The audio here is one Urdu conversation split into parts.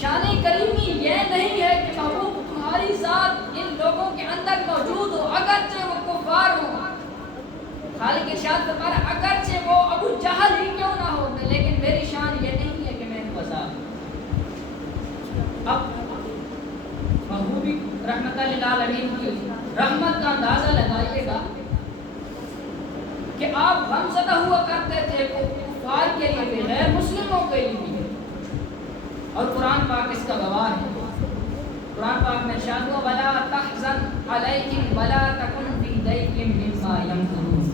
شان کریمی یہ نہیں ہے کہ محبوب تمہاری ذات ان لوگوں کے اندر موجود ہو اگرچہ وہ کفار ہوں. خالق ارشاد فرما رہا ہے اگرچہ وہ ابو جہل ہی کیوں نہ ہو لیکن میری شان یہ نہیں ہے کہ میں ان کو عذاب. اب محبوبی رحمت للعالمین کی رحمت کا اندازہ لگائیے گا کہ آپ غمزدہ ہوا کرتے تھے کفار کے لیے بھی غیر مسلموں کے لیے بھی. اور قرآن پاک اس کا گواہ ہے. قرآن پاک میں ارشاد ہوا ولا تحزن علیہم ولا تکن فی ضیق مما یمکرون.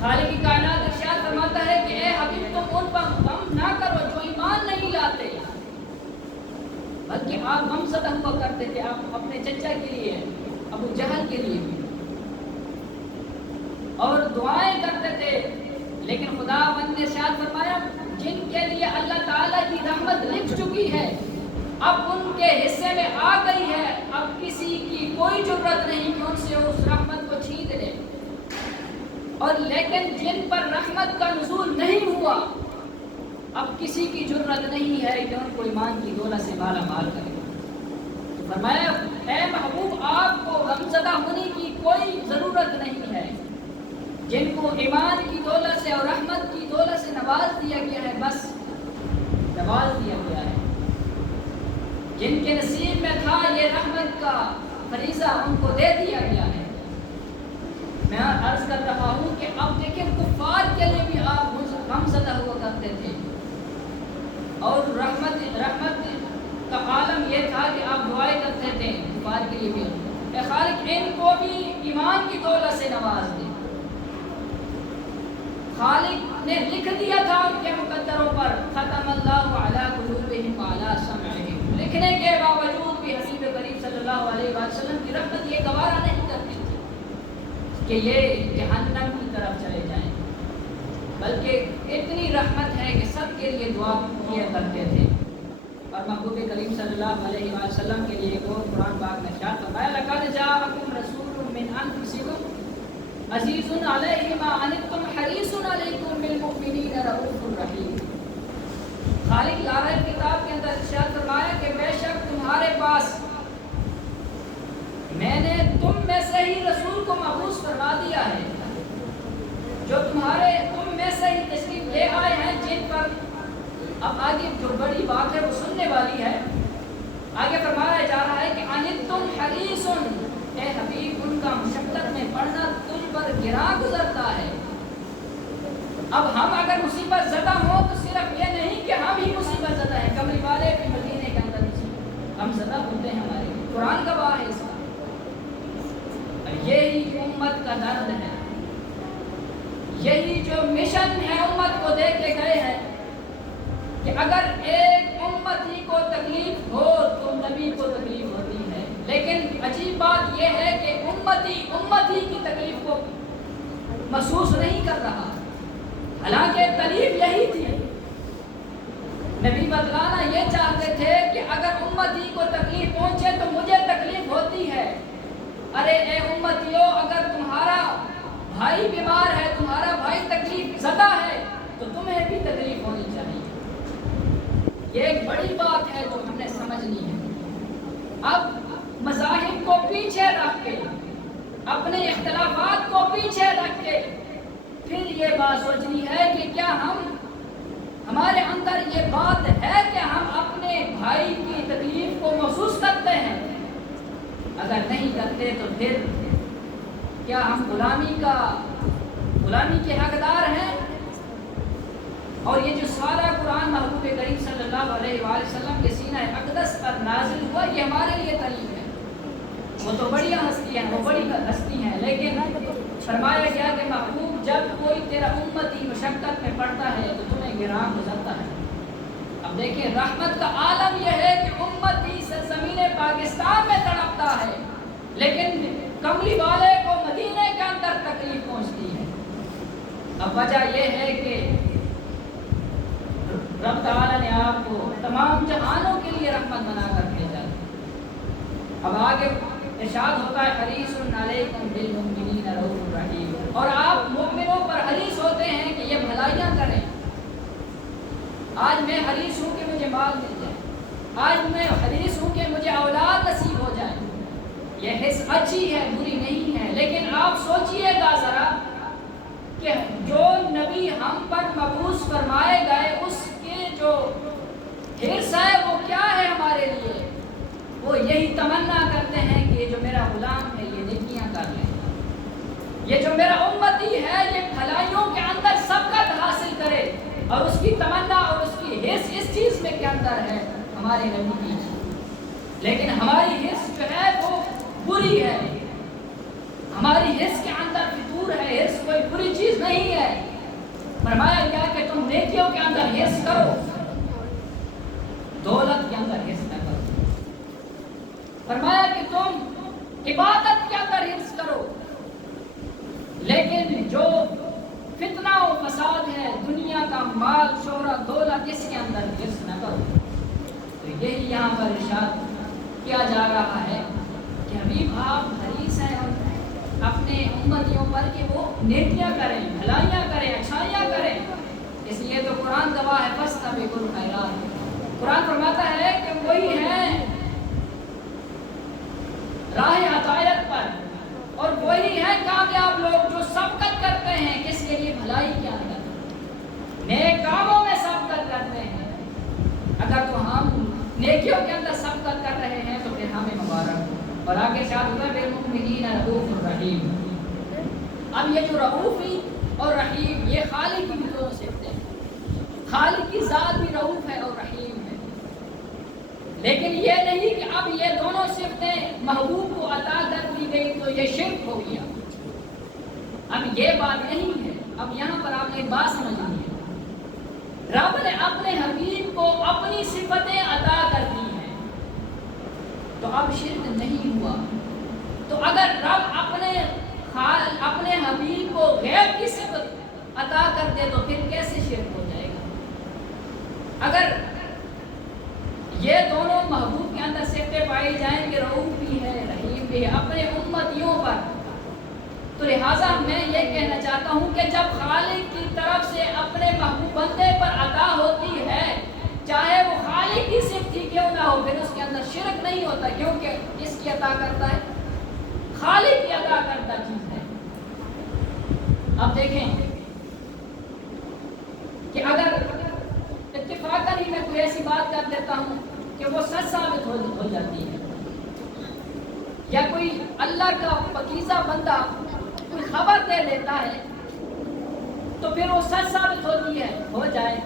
خالق کائنات ارشاد فرماتا ہے کہ اے حبیب تم ان پر غم نہ کرو جو ایمان نہیں لاتے بلکہ آپ غمزدہ ہوا کرتے تھے آپ اپنے چچا کے لیے ابو جہل کے لیے بھی اور دعائیں کرتے تھے. لیکن خدا بند نے ارشاد فرمایا جن کے لیے اللہ تعالیٰ کی رحمت لکھ چکی ہے اب ان کے حصے میں آ گئی ہے. اب کسی کی کوئی جرت نہیں کہ ان سے اس رحمت کو چھین لے. اور لیکن جن پر رحمت کا نزول نہیں ہوا اب کسی کی جرت نہیں ہے کہ ان کو ایمان کی دولت سے مالا مال کرے. تو فرمایا اے محبوب آپ کو غمزدہ ہونے کی کوئی ضرورت نہیں ہے. جن کو ایمان کی دولت سے اور رحمت کی دولت سے نواز دیا گیا ہے بس نواز دیا گیا ہے. جن کے نصیب میں تھا یہ رحمت کا فریضہ ان کو دے دیا گیا ہے. میں عرض کر رہا ہوں کہ اب دیکھیں کفار کے لیے بھی آپ غمزدہ ہوا کرتے تھے اور رحمت کا عالم یہ تھا کہ آپ دعائیں کرتے تھے کفار کے لیے بھی اے خالق ان کو بھی ایمان کی دولت سے نواز دے. خالق نے لکھ دیا تھا ان کے مقدروں پر ختم اللہ علی قلوبہم وعلی سمعہم. لکھنے کے باوجود بھی حبیب کریم صلی اللہ علیہ وسلم کی رحمت یہ گوارا نہیں کرتی تھی کہ یہ جہنم کی طرف چلے جائیں بلکہ اتنی رحمت ہے کہ سب کے لیے دعا کیا کرتے تھے. اور محبوب کریم صلی اللہ علیہ وسلم کے لیے ایک اور قرآن پاک میں ارشاد فرمایا لقد جاءکم رسول من انفسکم عزیز علیہ ما عنتم حریص علیکم بالمؤمنین رؤوف رحیم. خالق لارہ کتاب کے اندر ارشاد فرمایا کہ بے شک تمہارے پاس میں نے تم میں سے ہی رسول کو مبعوث فرما دیا ہے جو تم میں سے ہی تشریف لے آئے ہیں جن پر اب آگے جو بڑی بات ہے وہ سننے والی ہے. آگے فرمایا جا رہا ہے کہ انتم حریص اے حبیب ان کا مشقت میں پڑھنا تجھ پر گراں گزرتا ہے. اب ہم اگر مصیبت زدہ ہوں تو صرف یہ نہیں کہ ہم ہی مصیبت زدہ ہیں کمری والے بھی مدینے کے اندر ہم زدہ ہوتے ہیں. ہمارے قرآن گواہ ہے اس کا. یہی امت کا درد ہے یہی جو مشن ہے امت کو دے کے گئے ہیں کہ اگر ایک امتی کو تکلیف ہو تو نبی کو تکلیف ہوتی ہے. لیکن عجیب بات یہ ہے کہ امتی کی تکلیف کو محسوس نہیں کر رہا حالانکہ تکلیف یہی تھی. نبی بتلانا یہ چاہتے تھے کہ اگر امتی کو تکلیف پہنچے تو مجھے تکلیف ہوتی ہے. ارے اے امتیوں اگر تمہارا بھائی بیمار ہے تمہارا بھائی تکلیف زدہ ہے تو تمہیں بھی تکلیف ہونی چاہیے. یہ ایک بڑی بات ہے جو ہم نے سمجھنی ہے. اب مذاہب کو پیچھے رکھ کے اپنے اختلافات کو پیچھے رکھ کے پھر یہ بات سوچنی ہے کہ کیا ہمارے اندر یہ بات ہے کہ ہم اپنے بھائی کی تکلیف کو محسوس کرتے ہیں. اگر نہیں کرتے تو پھر کیا ہم غلامی کے حقدار ہیں. اور یہ جو سارا قرآن محبوب کریم صلی اللہ علیہ وآلہ وسلم کے سینہ اقدس پر نازل ہوا یہ ہمارے لیے تعلیم ہے. وہ تو بڑی ہستی ہیں وہ بڑی ہستی ہیں لیکن فرمایا گیا کہ محبوب جب کوئی تیرا امتی مشقت میں پڑتا ہے تو تمہیں گراں گزرتا ہے. اب دیکھیں رحمت کا عالم یہ ہے کہ امتی سرزمین پاکستان میں تڑپتا ہے لیکن کملی والے کو مدینے کے اندر تکلیف پہنچتی ہے. اب وجہ یہ ہے کہ رب تعالیٰ نے آپ کو تمام جہانوں کے لیے رحمت بنا کر بھیجا. اب آگے ارشاد ہوتا ہے حریص علیکم بالمؤمنین رؤوف رحیم. اور آپ مومنوں پر حریص ہوتے ہیں کہ یہ بھلائیاں کریں. آج میں حریص ہوں کہ مجھے مال مل جائے آج میں حریص ہوں کہ مجھے اولاد نصیب ہو جائے، یہ حس اچھی ہے، بری نہیں ہے، لیکن آپ سوچئے گا ذرا کہ جو نبی ہم پر مبعوث فرمائے گئے اس کے جو حرص ہے وہ کیا ہے ہمارے لیے؟ وہ یہی تمنا کرتے ہیں کہ یہ جو میرا غلام ہے یہ نیکیاں کر لے، یہ جو میرا امتی ہے یہ بھلائیوں کے اندر سبقت حاصل کرے، اور اس کی تمنا اور اس کی حرص اس چیز میں کے اندر ہے ہمارے نبی کی، لیکن ہماری حرص جو ہے وہ بری ہے، ہماری حرص کے اندر فطور ہے، حرص کوئی بری چیز نہیں ہے۔ فرمایا گیا کہ تم نیکیوں کے اندر حرص کرو، دولت کے اندر حرص نہ کرو۔ فرمایا کہ تم عبادت کے اندر حرص کرو، لیکن جو فتنہ و فساد ہے، دنیا کا مال شہرت دولت، اس کے اندر حرص نہ کرو۔ تو یہی یہاں پر ارشاد کیا جا رہا ہے کہ حبیب آپ حریص ہیں اپنے امتیوں پر کہ وہ نیکیاں کریں، بھلائیاں کریں، اچھائیاں کریں، اس لیے تو قرآن گواہ ہے فاستبقوا الخیرات۔ قرآن فرماتا ہے کہ وہی ہیں راہ ہدایت پر، اور وہی ہیں کامیاب لوگ جو سبقت کرتے ہیں کس کے لیے؟ بھلائی کے اندر، نیک کاموں میں سبقت کرتے ہیں۔ اگر تو ہم نیکیوں کے اندر سبقت کر رہے ہیں تو پھر ہمیں مبارک ہو۔ اور آگے شاید ہوتا ہے بالمؤمنین رؤوف الرحیم۔ اب یہ جو رؤوفی اور رحیم یہ خالق کی بھی دونوں صفتیں ہیں، خالق کی ذات بھی رؤوف ہے اور رحیم ہے، لیکن یہ نہیں کہ اب یہ دونوں صفتیں محبوب کو عطا کر دی گئی تو یہ شرک ہو گیا، اب یہ بات نہیں ہے۔ اب یہاں پر آپ نے ایک بات سمجھنی ہے، رب نے اپنے حبیب کو اپنی صفتیں عطا کر دی ہیں تو اب شرک نہیں ہوا۔ تو اگر رب اپنے حبیب کو غیب کی صفت عطا کر دے تو پھر کیسے شرک ہو جائے گا؟ اگر یہ دونوں محبوب کے اندر صفتیں پائی جائیں کہ رؤوف بھی ہے رحیم بھی ہے اپنے امتیوں پر، تو لہٰذا میں یہ کہنا چاہتا ہوں کہ جب خالق کی طرف سے اپنے محبوب بندے پر عطا ہوتی ہے، چاہے وہ خالق کی صفت ہی کیوں نہ ہو، پھر اس کے اندر شرک نہیں ہوتا، کیونکہ اس کی عطا کرتا ہے خالق کی عطا کرتا چیز ہے۔ اب دیکھیں کہ اگر اتفاقاً ہی میں کوئی ایسی بات کر دیتا ہوں کہ وہ سچ ثابت ہو جاتی ہے، یا کوئی اللہ کا پاکیزہ بندہ کوئی خبر دے لیتا ہے تو پھر وہ سچ ثابت ہوتی ہے، ہو جائے،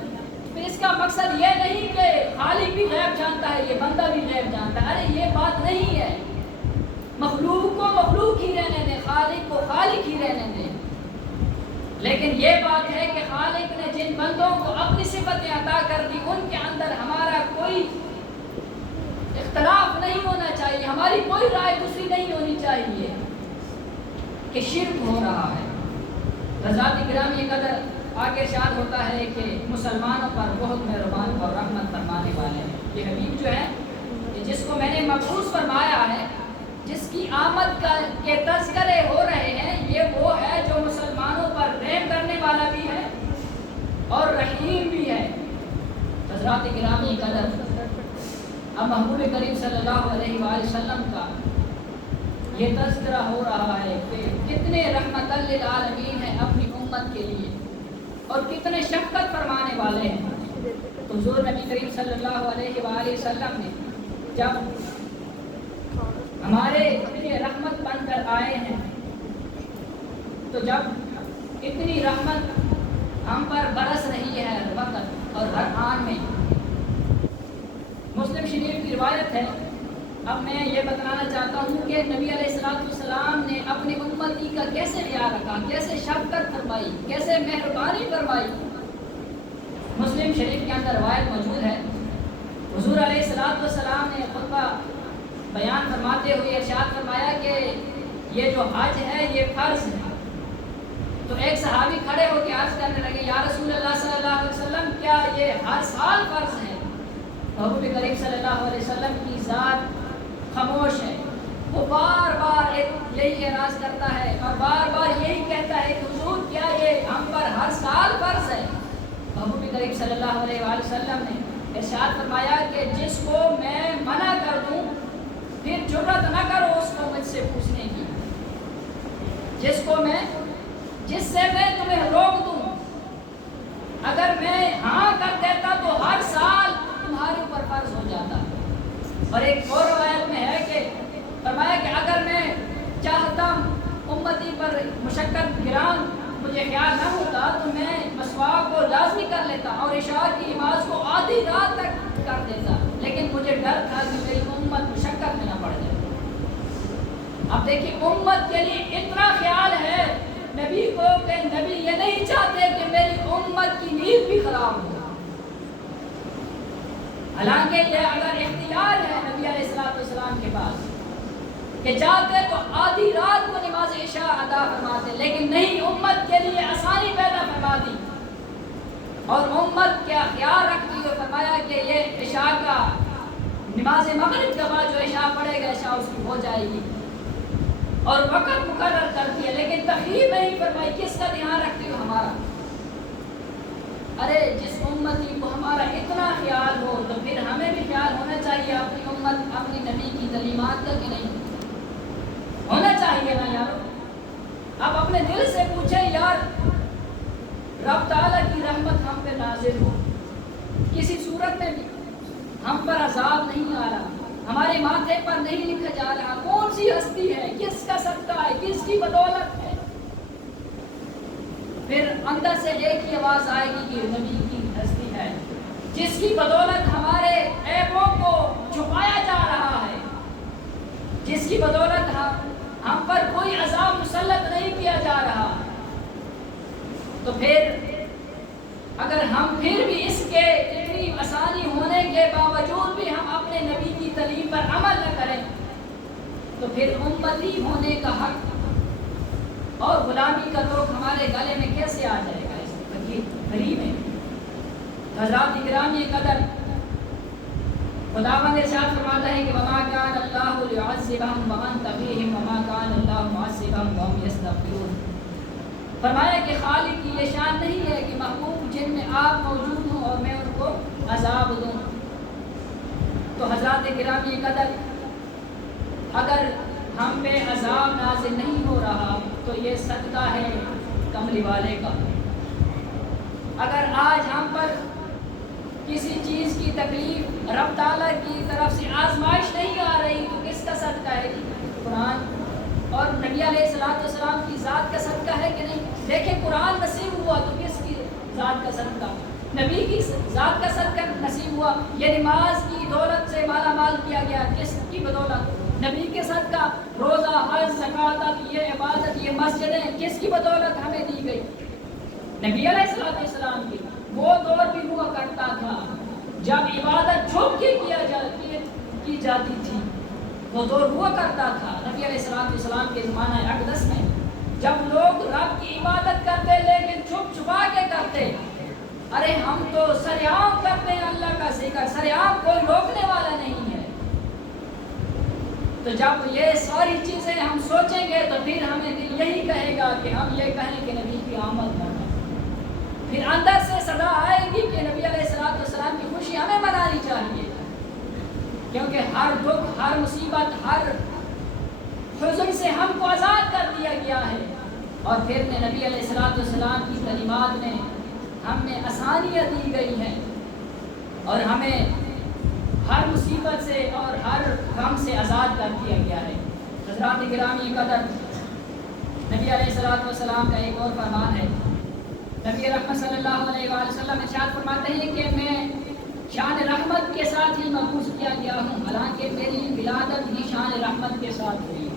پھر اس کا مقصد یہ نہیں کہ خالق بھی غیب جانتا ہے یہ بندہ بھی غیب جانتا ہے، ارے یہ بات نہیں ہے۔ مخلوق کو مخلوق ہی رہنے دیں، خالق کو خالق ہی رہنے دیں، لیکن یہ بات ہے کہ خالق نے جن بندوں کو اپنی صفتیں عطا کر دی ان کے اندر ہمارا کوئی اختلاف نہیں ہونا چاہیے، ہماری کوئی رائے دوسری نہیں ہونی چاہیے کہ شرک ہو رہا ہے۔ حضرات گرامی قدر آگے ارشاد ہوتا ہے کہ مسلمانوں پر بہت مہربان اور رحمت فرمانے والے ہیں۔ یہ حبیب جو ہے جس کو میں نے مبعوث فرمایا ہے، جس کی آمد کے تذکرے ہو رہے ہیں، یہ وہ ہے جو مسلمانوں پر رحم کرنے والا بھی ہے اور رحیم بھی ہے۔ حضرات گرامی قدر اب محبوب کریم صلی اللہ علیہ وآلہ وسلم کا یہ تذکرہ ہو رہا ہے کہ کتنے رحمت للعالمین ہیں اپنی امت کے لیے اور کتنے شفقت فرمانے والے ہیں۔ حضور نبی کریم صلی اللہ علیہ وآلہ وسلم نے جب ہمارے لیے رحمت بن کر آئے ہیں، تو جب اتنی رحمت ہم پر برس رہی ہے ہر وقت اور ہر آن میں، مسلم شریف کی روایت ہے، اب میں یہ بتانا چاہتا ہوں کہ نبی علیہ السلام نے اپنی امتی کا کیسے خیال رکھا، کیسے شفقت فرمائی، کیسے مہربانی فرمائی۔ مسلم شریف کے اندر روایت موجود ہے، حضور علیہ السلام نے خطبہ بیان فرماتے ہوئے ارشاد فرمایا کہ یہ جو حج ہے یہ فرض ہے۔ تو ایک صحابی کھڑے ہو کے عرض کرنے لگے، یا رسول اللہ صلی اللہ علیہ وسلم کیا یہ ہر سال فرض ہے؟ حضور کریم صلی اللہ علیہ وسلم کی ذات خاموش ہے، وہ بار بار یہی اعراض کرتا ہے اور بار بار یہی کہتا ہے کہ حضور کیا یہ ہم پر ہر سال فرض ہے؟ حضور کریم صلی اللہ علیہ وسلم نے ارشاد فرمایا کہ جس کو میں منع کر دوں پھر جرات نہ کرو اس کو مجھ سے پوچھنے کی. جس سے میں تمہیں روک دوں، اگر میں ہاں کر دیتا تو ہر سال تمہارے اوپر فرض ہو جاتا. اور ایک اور روایت میں ہے کہ فرمایا کہ اگر میں چاہتا امتی پر مشقت گران مجھے خیال نہ ہوتا تو میں مسواک کو لازمی کر لیتا اور عشاء کی نماز کو آدھی رات تک کر دیتا، لیکن مجھے ڈر تھا کہ میری امت مشقت میں نہ پڑ جائے. اب دیکھیے امت کے لیے اتنا خیال ہے نبی کو کہ نبی یہ نہیں چاہتے کہ میری امت کی نیند بھی خراب ہو. حالانکہ یہ اگر اختیار ہے نبی علیہ السلام کے پاس کہ چاہتے تو آدھی رات کو نماز عشاء ادا فرماتے، لیکن نہیں، امت کے لیے آسانی پیدا فرما دی اور امت کیا خیال رکھتی ہوئے فرمایا کہ یہ عشاء کا نماز مغرب کے بعد جو عشاء پڑے گا عشاء اس کی ہو جائے گی اور وقت مقرر کر دیا، لیکن تخلیق نہیں فرمائی. کس کا دھیان رکھتی ہو؟ ہمارا. ارے جس امتی کو ہمارا اتنا خیال ہو تو پھر ہمیں بھی خیال ہونا چاہیے اپنی امت اپنی نبی کی تعلیمات کا کہ نہیں ہونا چاہیے نا یارو. اب اپنے دل سے پوچھیں یار، رب تعالیٰ کی رحمت ہم پہ نازل ہو، کسی صورت میں بھی ہم پر عذاب نہیں آ رہا، ہمارے ماتھے پر نہیں لکھا جا رہا، کون سی ہستی ہے، کس کا صدقہ ہے، کس کی بدولت ہے؟ پھر اندر سے ایک ہی آواز آئے گی کہ نبی کی ہستی ہے جس کی بدولت ہمارے عیبوں کو چھپایا جا رہا ہے، جس کی بدولت ہم پر کوئی عذاب مسلط نہیں کیا جا رہا. تو پھر اگر ہم پھر بھی اس کے اتنی آسانی ہونے کے باوجود بھی ہم اپنے نبی کی تعلیم پر عمل نہ کریں تو پھر امتی ہونے کا حق اور غلامی کا توق ہمارے گلے میں کیسے آ جائے گا؟ اس غریب ہے. حضرات گرامی قدر، خداوند ارشاد فرماتا ہے کہ وما کان اللہ لیعذبہم وانت فیہم وما کان اللہ معذبہم وہم یستغفرون. فرمایا کہ خالق کی یہ شان نہیں ہے کہ محبوب جن میں آپ موجود ہوں اور میں ان کو عذاب دوں. تو حضرات گرامی قدر، اگر ہم پہ عذاب نازل نہیں ہو رہا تو یہ صدقہ ہے کملی والے کا. اگر آج ہم پر کسی چیز کی تکلیف رب تعالیٰ کی طرف سے آزمائش نہیں آ رہی تو کس کا صدقہ ہے؟ قرآن اور نبی علیہ السلام کی ذات کا صدقہ ہے کہ نہیں؟ دیکھیں قرآن نصیب ہوا تو کس کی ذات کا صدقہ؟ نبی کی ذات کا صدقہ نصیب ہوا. یہ نماز کی دولت سے مالا مال کیا گیا، کس کی بدولت؟ نبی کے صدقہ. روزہ، حج، زکوٰۃ، یہ عبادت، یہ مسجدیں کس کی بدولت ہمیں دی گئی؟ نبی علیہ السلام کی. وہ دور بھی ہوا کرتا تھا جب عبادت چھپ کے کی جاتی تھی، وہ دور ہوا کرتا تھا نبی علیہ السلام کے زمانہ اقدس میں، جب لوگ رب کی عبادت کرتے لیکن چھپ چھپا کے کرتے. ارے ہم تو سریعام کرتے ہیں اللہ کا ذکر، سریعام کوئی روکنے والا نہیں ہے. تو جب یہ ساری چیزیں ہم سوچیں گے تو پھر ہمیں دل یہی کہے گا کہ ہم یہ کہیں کہ نبی کی آمد کرنا. پھر اندر سے صدا آئے گی کہ نبی علیہ السلام کی خوشی ہمیں منانی چاہیے، کیونکہ ہر دکھ، ہر مصیبت، ہر حزن سے ہم کو آزاد کر دیا گیا ہے. اور پھر نبی علیہ السلام کی تعلیمات میں ہمیں آسانیاں دی گئی ہیں اور ہمیں ہر مصیبت سے اور ہر غم سے آزاد کر دیا گیا ہے. حضرات گرامی قدر، نبی علیہ السلام کا ایک اور فرمان ہے. نبی رحمت صلی اللہ علیہ وآلہ وسلم ارشاد فرماتے ہیں کہ میں شان رحمت کے ساتھ ہی مبعوث کیا گیا ہوں، حالانکہ میری ولادت بھی شان رحمت کے ساتھ ہوئی.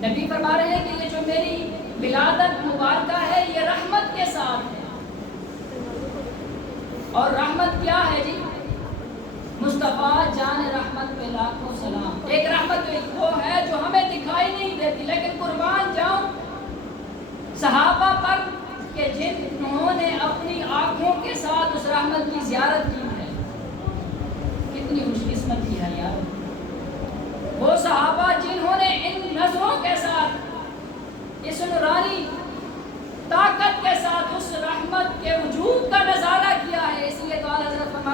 نبی فرما رہے ہیں کہ یہ جو میری ولادت مبارکہ ہے یہ رحمت کے ساتھ ہے. اور رحمت کیا ہے جی؟ مصطفیٰ جان رحمت پہ لاکھوں سلام. ایک رحمت وہ ہے جو ہمیں دکھائی نہیں دیتی، لیکن قربان جاؤں صحابہ پر کہ جنہوں نے اپنی آنکھوں کے ساتھ اس رحمت کی زیارت کی ہے. کتنی خوش قسمتی ہے یار وہ صحابہ جنہوں نے ان نظروں کے ساتھ، اس نورانی طاقت کے ساتھ اس رحمت کے وجود کا نظارہ کیا ہے. اس لیے تو اعلیٰ حضرت فرماتے